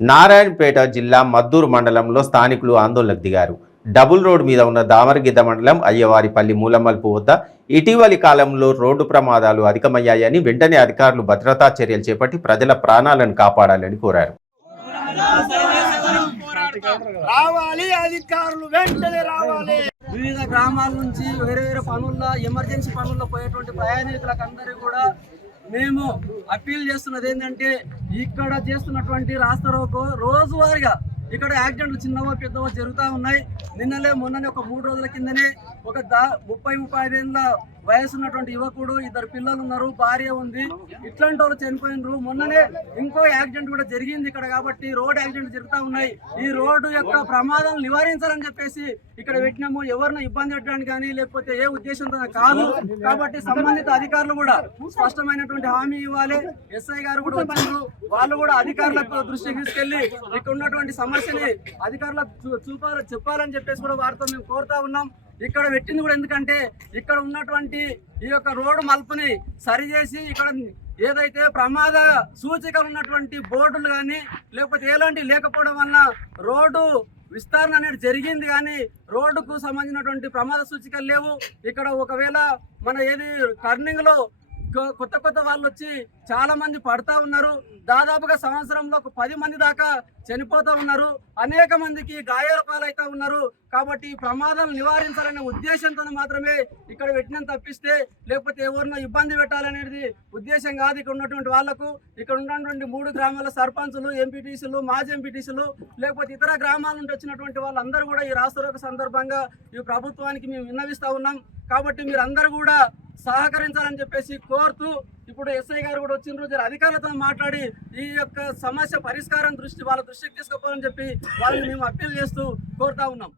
నారాయణపేట జిల్లా మద్దూరు మండలంలో స్థానికులు ఆందోళనకు దిగారు. డబుల్ రోడ్ మీద ఉన్న దామరగిద్ద మండలం అయ్యవారిపల్లి మూలమల్పు వద్ద ఇటీవలి కాలంలో రోడ్డు ప్రమాదాలు అధికమయ్యాయని, వెంటనే అధికారులు భద్రతా చర్యలు చేపట్టి ప్రజల ప్రాణాలను కాపాడాలని కోరారు. వివిధ గ్రామాల నుంచి వేరే వేరే పనుల్లో, ఎమర్జెన్సీ పనుల్లో పోయేటువంటి ప్రయాణికులకు అందరికీ కూడా మేము అప్పీల్ చేస్తున్నది ఏంటంటే, ఇక్కడ చేస్తున్నటువంటి రాస్తారోకో రోజువారీగా ఇక్కడ యాక్సిడెంట్లు చిన్నవో పెద్దవో జరుగుతూ ఉన్నాయి. మొన్ననే ఒక 3 రోజుల కిందనే ఒక 30-35 ఏళ్ళ వయసు ఉన్నటువంటి యువకుడు, 2 పిల్లలు ఉన్నారు, భార్య ఉంది, ఇట్లాంటి వాళ్ళు చనిపోయినారు. మొన్ననే ఇంకో యాక్సిడెంట్ కూడా జరిగింది ఇక్కడ. కాబట్టి రోడ్ యాక్సిడెంట్ జరుగుతూ ఉన్నాయి. ఈ రోడ్డు యొక్క ప్రమాదాలను నివారించాలని చెప్పేసి ఇక్కడ పెట్టినాము. ఎవరిని ఇబ్బంది పెట్టడానికి కానీ లేకపోతే ఏ ఉద్దేశంతో కాదు. కాబట్టి సంబంధిత అధికారులు కూడా స్పష్టమైనటువంటి హామీ ఇవ్వాలి. ఎస్ఐ గారు కూడా వచ్చారు, వాళ్ళు కూడా అధికారులకు దృష్టికి తీసుకెళ్లి ఇక్కడ ఉన్నటువంటి సమస్యని అధికారులకు చెప్పాలని చెప్పేసి కూడా వారితో మేము కోరుతా ఉన్నాం. ఇక్కడ పెట్టింది కూడా ఎందుకంటే, ఇక్కడ ఉన్నటువంటి ఈ యొక్క రోడ్డు మలుపుని సరిచేసి ఇక్కడ ఏదైతే ప్రమాద సూచికలు ఉన్నటువంటి బోర్డులు కానీ లేకపోతే ఎలాంటి లేకపోవడం వలన రోడ్డు విస్తరణ అనేది జరిగింది, కానీ రోడ్డుకు సంబంధించినటువంటి ప్రమాద సూచికలు లేవు. ఇక్కడ ఒకవేళ మన ఏది టర్నింగ్ లో కొత్త వాళ్ళు వచ్చి చాలా మంది పడతా ఉన్నారు. దాదాపుగా సంవత్సరంలో ఒక 10 మంది దాకా చనిపోతూ ఉన్నారు, అనేక మందికి గాయాల పాలైతా ఉన్నారు. కాబట్టి ఈ ప్రమాదాలను నివారించాలనే ఉద్దేశంతో మాత్రమే ఇక్కడ పెట్టినంత తప్పిస్తే లేకపోతే ఎవరినో ఇబ్బంది పెట్టాలనేది ఉద్దేశం కాదు. ఇక్కడ ఉన్నటువంటి వాళ్లకు, ఇక్కడ ఉన్నటువంటి 3 గ్రామాల సర్పంచులు, ఎంపీటీసీలు, మాజీ ఎంపీటీసీలు, లేకపోతే ఇతర గ్రామాల నుండి వచ్చినటువంటి వాళ్ళందరూ కూడా ఈ రాష్ట్ర సందర్భంగా ఈ ప్రభుత్వానికి మేము విన్నవిస్తా ఉన్నాం. కాబట్టి మీరందరూ కూడా సహకరించాలని చెప్పేసి కోరుతూ, ఇప్పుడు ఎస్ఐ గారు కూడా వచ్చిన అధికారులతో మాట్లాడి ఈ యొక్క సమస్య పరిష్కారం వాళ్ళ దృష్టికి తీసుకుపోవాలని చెప్పి వాళ్ళని మేము అప్పీల్ చేస్తూ కోరుతా ఉన్నాం.